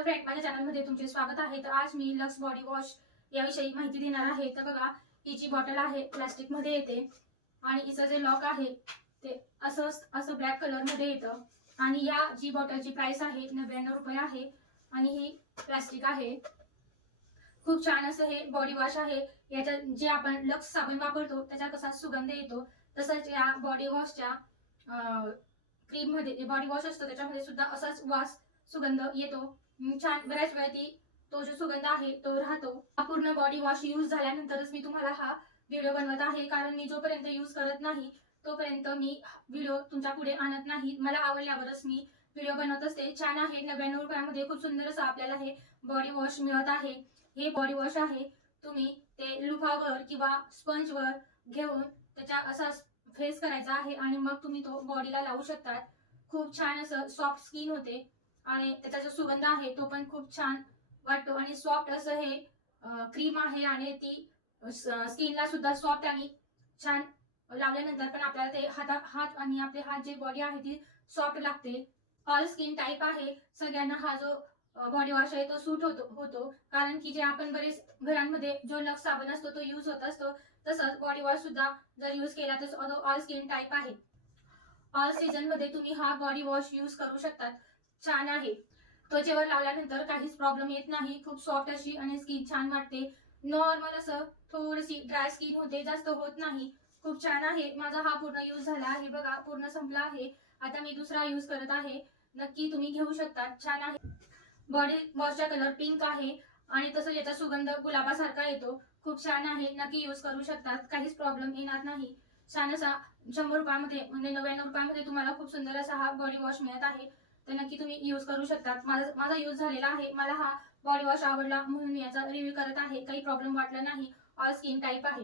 Hello friend, माझ्या चॅनलमध्ये तुमचे स्वागत आहे. तर आज मी लक्स बॉडी वॉश याविषयी माहिती देणार आहे. तर बघा, ही जी बॉटल आहे प्लास्टिक मध्ये येते आणि हिचं जे लॉक आहे ते असं ब्लॅक कलर मध्ये येतं. आणि या जी बॉटलची प्राइस आहे 99 रुपये आहे आणि ही प्लास्टिक आहे. खूप छान असं हे बॉडी वॉश आहे. याच्यात जे आपण लक्स साबण वापरतो त्याचा कसा सुगंध येतो, तसंच या बॉडी वॉशच्या क्रीम मध्ये जे बॉडी वॉश असतो त्याच्यामध्ये सुद्धा असाच सुगंध येतो. छान बऱ्याच वेळा तो जो सुगंध आहे तो राहतो. हा पूर्ण बॉडी वॉश यूज झाल्यानंतरच मी तुम्हाला हा व्हिडिओ बनवत आहे, कारण मी जोपर्यंत यूज करत नाही तोपर्यंत मी व्हिडिओ तुमच्या पुढे आणत नाही. मला आवडल्यावरच मी व्हिडिओ बनवत असते. छान आहे, 99 रुपयामध्ये खूप सुंदर असं आपल्याला हे बॉडी वॉश मिळत आहे. हे बॉडी वॉश आहे, तुम्ही ते लुफावर किंवा स्पंजवर घेऊन त्याच्या असा फेस करायचा आहे आणि मग तुम्ही तो बॉडीला लावू शकतात. खूप छान असं सॉफ्ट स्किन होते आणि त्याचा जो सुगंध आहे तो पण खूप छान वाटतो आणि सॉफ्ट असं हे क्रीम आहे आणि ती स्किनला सुद्धा सॉफ्ट आणि छान लावल्यानंतर पण आपल्याला ते हात आणि आपले हात जे बॉडी आहे ती सॉफ्ट लागते. ऑल स्किन टाईप आहे, सगळ्यांना हा जो बॉडी वॉश आहे तो सूट होतो कारण की जे आपण बरेच घरांमध्ये जो लक्स साबण असतो तो यूज होत असतो, तसंच बॉडी वॉश सुद्धा जर यूज केला तर ऑल स्किन टाईप आहे. ऑल सीझन मध्ये तुम्ही हा बॉडी वॉश यूज करू शकतात. छान आहे, त्वचेवर लावल्यानंतर काहीच प्रॉब्लेम येत नाही. खूप सॉफ्ट अशी आणि स्किन छान वाटते. नॉर्मल असं थोडीशी ड्राय स्किन होते, जास्त होत नाही. खूप छान आहे. माझा हा पूर्ण यूज झाला आहे बघा, पूर्ण संपला आहे. आता मी दुसरा यूज करत आहे. नक्की तुम्ही घेऊ शकता. छान आहे. बॉडी वॉशचा कलर पिंक आहे आणि तसं याचा सुगंध गुलाबासारखा येतो. खूप छान आहे, नक्की यूज करू शकतात. काहीच प्रॉब्लेम येणार नाही. छान असा 100 रुपयामध्ये म्हणजे 99 रुपयामध्ये तुम्हाला खूप सुंदर असा हा बॉडी वॉश मिळत आहे. तर नक्की तुम्ही यूज करू शकतात. माझा यूज झालेला आहे. मला हा बॉडी वॉश आवडला म्हणून मी याचा रिव्ह्यू करत आहे. काही प्रॉब्लेम वाटला नाही. ऑल स्किन टाईप आहे.